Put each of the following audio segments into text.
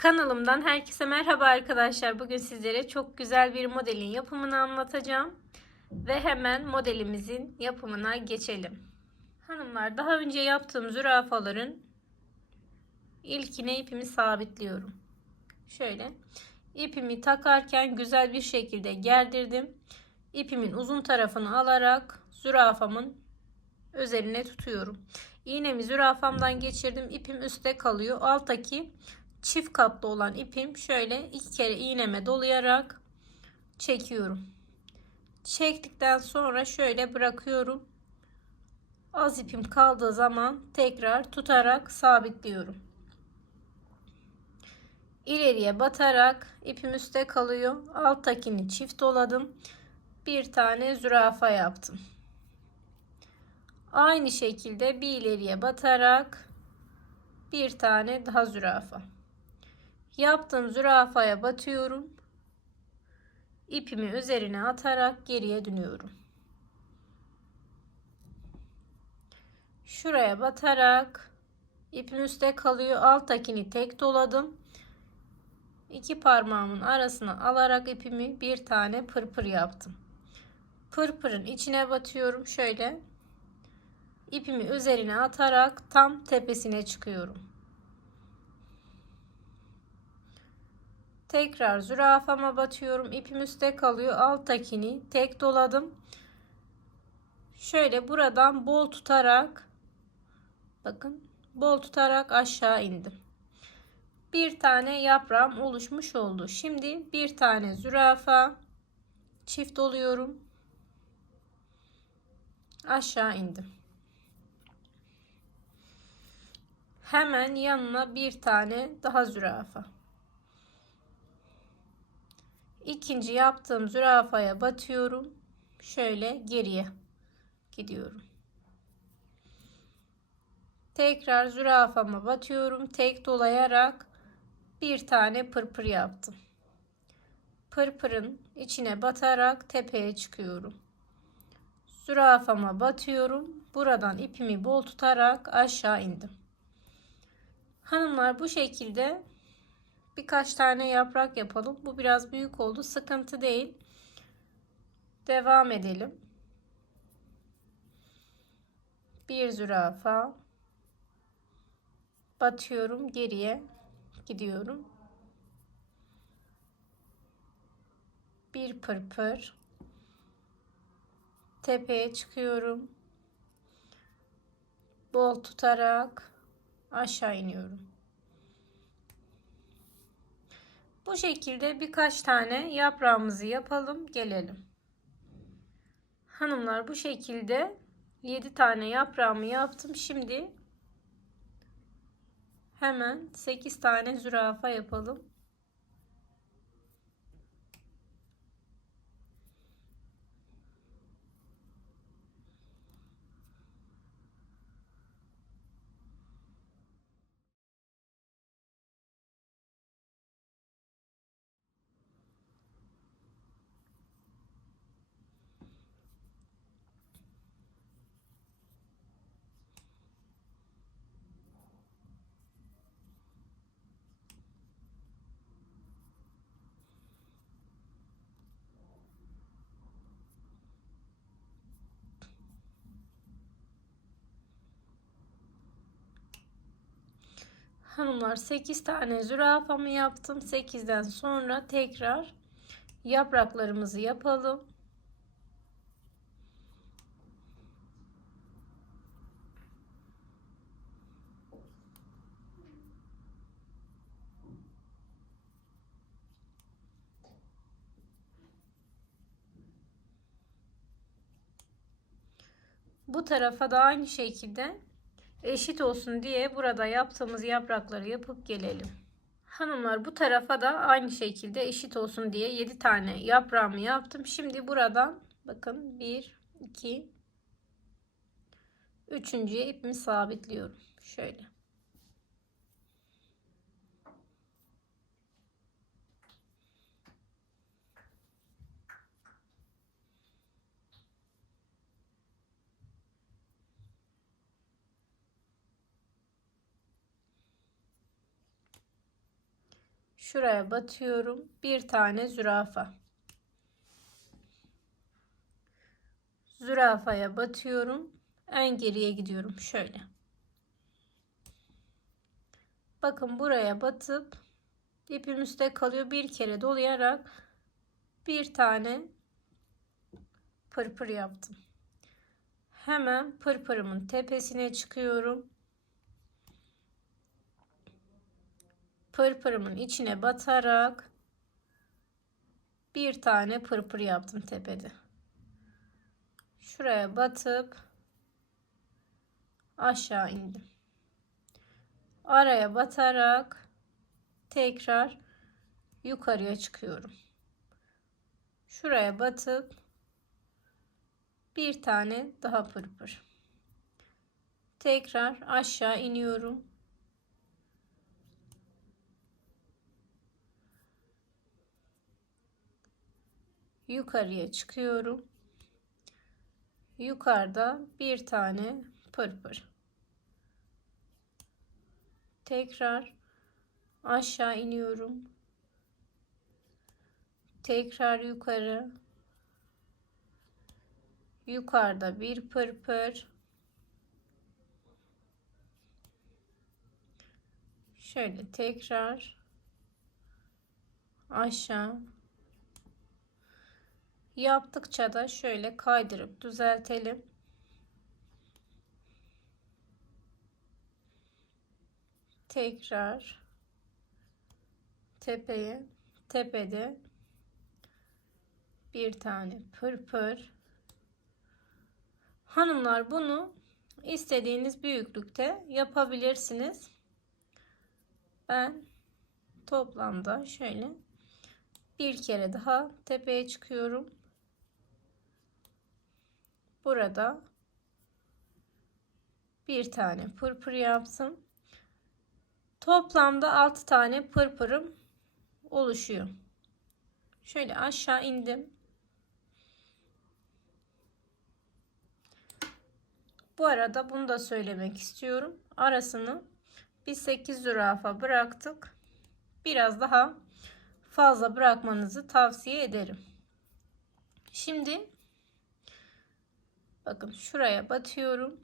Kanalımdan herkese merhaba arkadaşlar. Bugün sizlere çok güzel bir modelin yapımını anlatacağım. Ve hemen modelimizin yapımına geçelim. Hanımlar daha önce yaptığım zürafaların ilkine ipimi sabitliyorum. Şöyle ipimi takarken güzel bir şekilde gerdirdim. İpimin uzun tarafını alarak zürafamın üzerine tutuyorum. İğnemi zürafamdan geçirdim. İpim üstte kalıyor. Alttaki çift katlı olan ipim şöyle iki kere iğneme dolayarak çekiyorum. Çektikten sonra şöyle bırakıyorum. Az ipim kaldığı zaman tekrar tutarak sabitliyorum. İleriye batarak ipim üstte kalıyor. Alttakini çift doladım. Bir tane zürafa yaptım. Aynı şekilde bir ileriye batarak bir tane daha zürafa. Yaptığım zürafaya batıyorum. İpimi üzerine atarak geriye dönüyorum. Şuraya batarak ipin üstte kalıyor. Alttakini tek doladım. İki parmağımın arasına alarak ipimi bir tane pırpır yaptım. Pırpırın içine batıyorum. Şöyle ipimi üzerine atarak tam tepesine çıkıyorum. Tekrar zürafama batıyorum. İpim üstte kalıyor. Alttakini tek doladım. Şöyle buradan bol tutarak bakın bol tutarak aşağı indim. Bir tane yaprağım oluşmuş oldu. Şimdi bir tane zürafa çift oluyorum. Aşağı indim. Hemen yanına bir tane daha zürafa. İkinci yaptığım zürafaya batıyorum. Şöyle geriye gidiyorum. Tekrar zürafama batıyorum. Tek dolayarak bir tane pırpır yaptım. Pırpırın içine batarak tepeye çıkıyorum. Zürafama batıyorum. Buradan ipimi bol tutarak aşağı indim. Hanımlar bu şekilde birkaç tane yaprak yapalım. Bu biraz büyük oldu. Sıkıntı değil. Devam edelim. Bir zürafa batıyorum geriye gidiyorum. Bir pırpır tepeye çıkıyorum. Bol tutarak aşağı iniyorum. Bu şekilde birkaç tane yaprağımızı yapalım gelelim. Hanımlar bu şekilde 7 tane yaprağımı yaptım. Şimdi hemen 8 tane zürafa yapalım. Hanımlar 8 tane zürafamı yaptım. 8'den sonra tekrar yapraklarımızı yapalım. Bu tarafa da aynı şekilde eşit olsun diye burada yaptığımız yaprakları yapıp gelelim. Hanımlar bu tarafa da aynı şekilde eşit olsun diye 7 tane yaprağımı yaptım. Şimdi buradan bakın 1 2 üçüncüye ipimi sabitliyorum. Şöyle. Şuraya batıyorum. Bir tane zürafa. Zürafaya batıyorum. En geriye gidiyorum. Şöyle. Bakın buraya batıp ipim üstte kalıyor. Bir kere dolayarak bir tane pırpır yaptım. Hemen pırpırımın tepesine çıkıyorum. Pırpırımın içine batarak bir tane pırpır yaptım tepede. Şuraya batıp aşağı indim. Araya batarak tekrar yukarıya çıkıyorum. Şuraya batıp bir tane daha pırpır. Tekrar aşağı iniyorum. Yukarıya çıkıyorum. Yukarıda bir tane pırpır. Tekrar aşağı iniyorum. Tekrar yukarı. Yukarıda bir pırpır. Şöyle tekrar aşağı yaptıkça da şöyle kaydırıp düzeltelim. Tekrar tepeye tepede bir tane pırpır Hanımlar bunu istediğiniz büyüklükte yapabilirsiniz. Ben toplamda şöyle bir kere daha tepeye çıkıyorum. Burada bir tane pırpır yaptım. Toplamda 6 tane pırpırım oluşuyor. Şöyle aşağı indim. Bu arada bunu da söylemek istiyorum. Arasını biz 8 zürafa bıraktık. Biraz daha fazla bırakmanızı tavsiye ederim. Şimdi bakın şuraya batıyorum.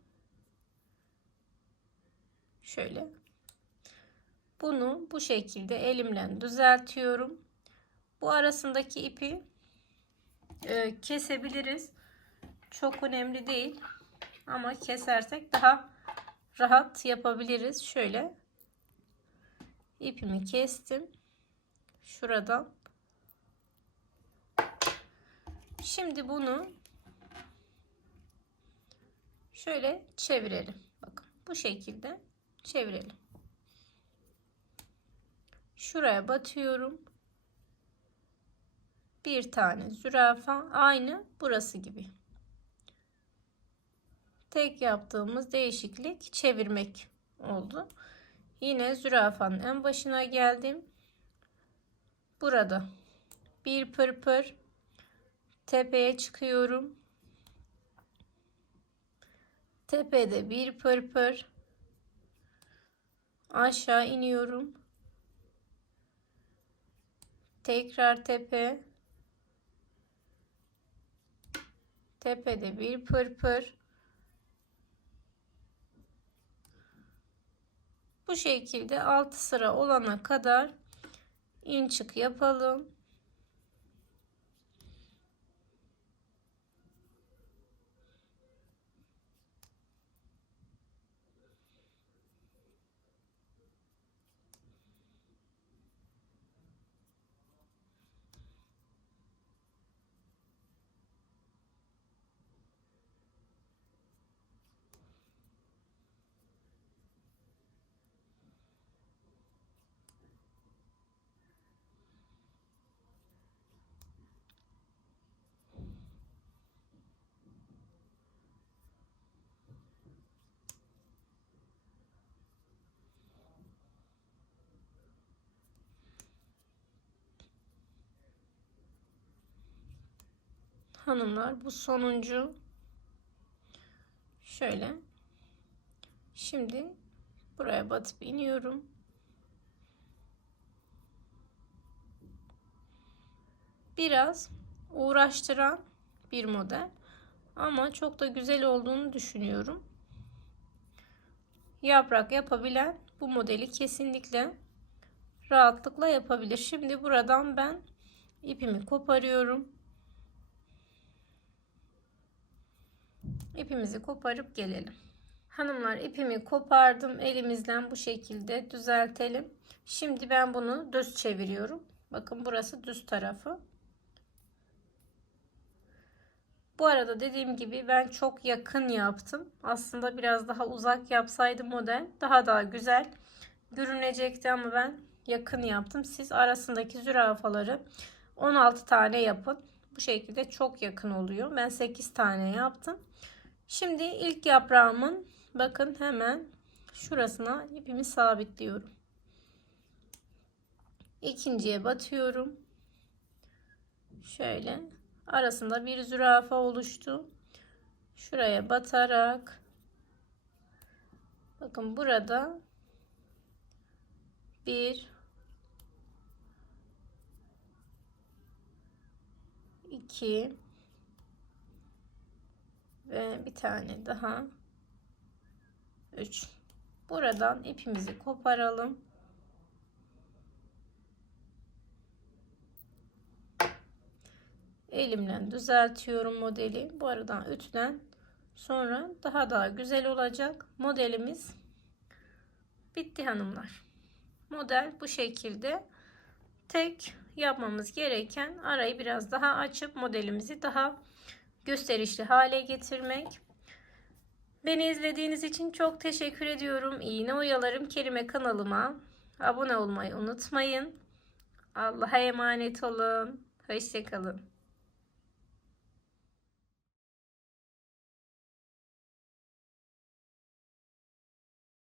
Şöyle. Bunu bu şekilde elimle düzeltiyorum. Bu arasındaki ipi e, kesebiliriz. Çok önemli değil. Ama kesersek daha rahat yapabiliriz. Şöyle ipimi kestim. Şuradan. Şimdi bunu şöyle çevirelim. Bakın bu şekilde çevirelim. Şuraya batıyorum. Bir tane zürafa aynı burası gibi. Tek yaptığımız değişiklik çevirmek oldu. Yine zürafanın en başına geldim. Burada bir pırpır tepeye çıkıyorum. Tepede bir pırpır aşağı iniyorum. Tekrar tepe tepede bir pırpır Bu şekilde 6 sıra olana kadar in çık yapalım. Hanımlar bu sonuncu şöyle şimdi buraya batıp iniyorum biraz uğraştıran bir model. Ama çok da güzel olduğunu düşünüyorum. Yaprak yapabilen bu modeli kesinlikle rahatlıkla yapabilir. Şimdi buradan ben ipimi koparıyorum. İpimizi koparıp gelelim. Hanımlar ipimi kopardım. Elimizden bu şekilde düzeltelim. Şimdi ben bunu düz çeviriyorum. Bakın burası düz tarafı. Bu arada dediğim gibi ben çok yakın yaptım. Aslında biraz daha uzak yapsaydım model daha daha güzel görünecekti ama ben yakın yaptım. Siz arasındaki zürafaları 16 tane yapın. Bu şekilde çok yakın oluyor. Ben 8 tane yaptım. Şimdi ilk yaprağımın bakın hemen şurasına ipimi sabitliyorum. İkinciye batıyorum. Şöyle arasında bir zürafa oluştu. Şuraya batarak bakın burada bir iki ve bir tane daha. 3 buradan ipimizi koparalım. Elimle düzeltiyorum modeli. Bu aradan ütüden sonra daha daha güzel olacak. Modelimiz bitti hanımlar. Model bu şekilde. Tek yapmamız gereken arayı biraz daha açıp modelimizi daha gösterişli hale getirmek. Beni izlediğiniz için çok teşekkür ediyorum. İğne oyalarım kelime kanalıma abone olmayı unutmayın. Allah'a emanet olun. Hoşçakalın.